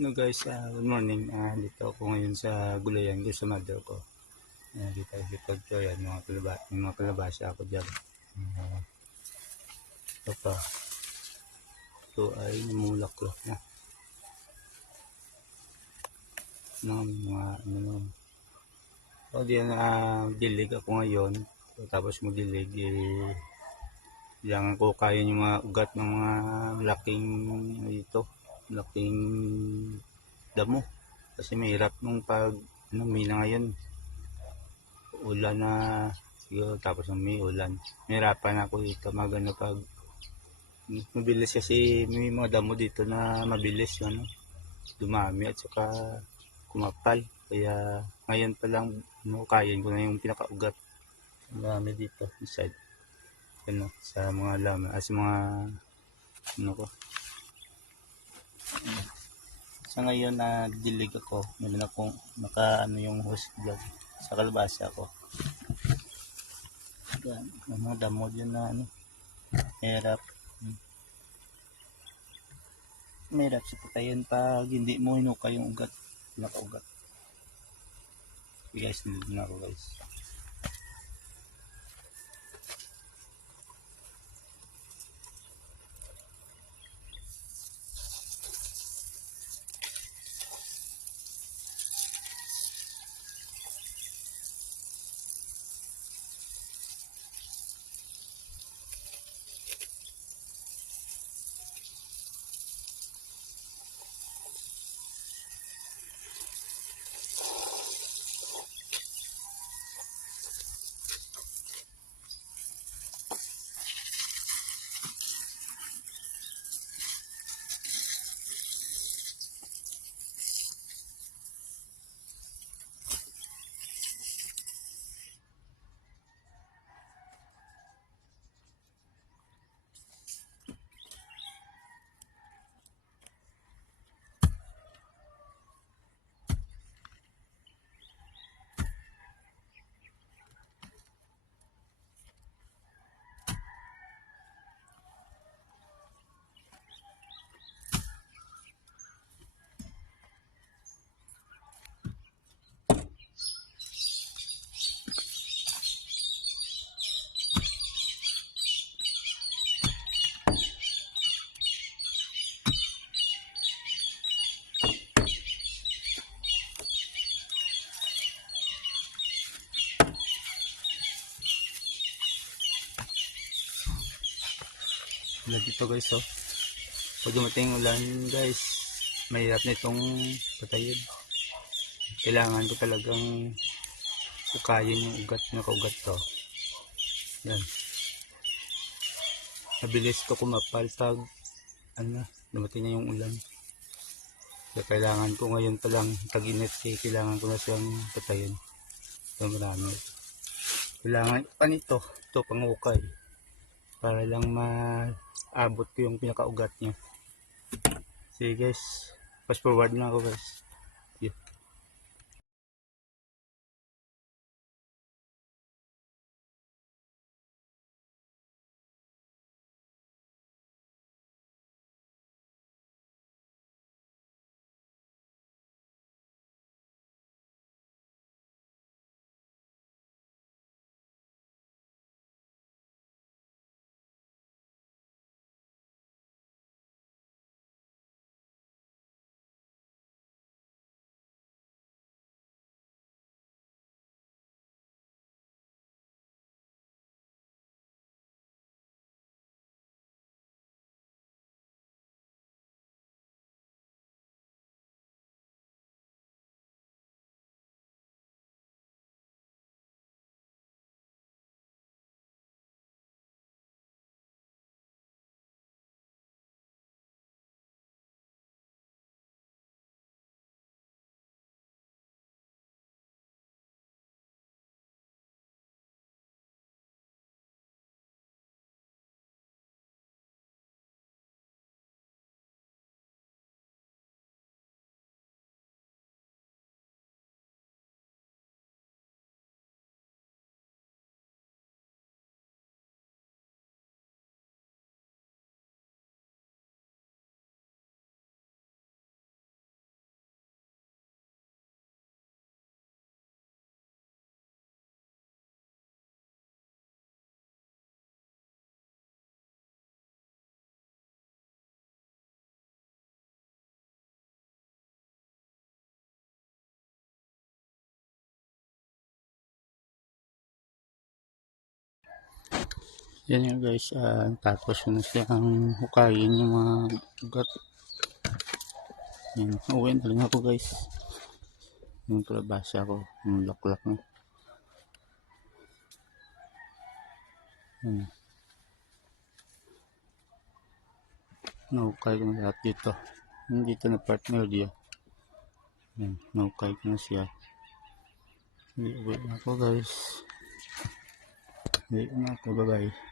No guys, good morning. Dito ako ngayon sa gulayan ko sa mother ko. Dito sa likod ko yan, mga kalabasa ako dyan. Ito pa. Ito ay namulaklak na. Mga ano. So, dilig ako ngayon. So, tapos magdilig, kailangan ko kaya yung mga ugat ng mga laking damo. Kasi mahirap nung pag may na ngayon. Ulan na siguro, tapos may ulan. Mahirapan ako dito magano pag mabilis kasi may mga damo dito na mabilis dumami at saka kumapal. Kaya ngayon pa lang kain ko na yung pinakaugat. Ang dami dito inside. Sa mga laman, sa mga ko. Sa ngayon nagdilig ako, meron akong yung hose dyan sa kalabasa ko. Yan, mga damo dyan na mahirap sa patayan pag hindi mo hinukay yung ugat, pinakaugat. Guys, nandito na ako guys. Dito guys, pag dumating ulan guys, mahirap na itong patayin. Kailangan ko talagang ukayin yung ugat, nakaugat to. Yan, mabilis to kumapal pag dumating na yung ulan. Kaya kailangan ko ngayon pa lang, tag-init, kailangan ko na siyang patayin. So marami, kailangan pa nito, ito pangukay para lang maabot ko yung pinakaugat niya. Sige guys, fast forward na ako guys. Yeah. Yan nga guys, tapos ko na siyang hukayin yung mga ugat. Yan, uwi na lang ako guys. Yung kalabasa ko, yung laklak na. Yan. Nahukay ko na lahat dito. Yung dito na partner dia. Yan, nahukay ko na siya. Uwi na ako guys. Uwi na ako, bye bye.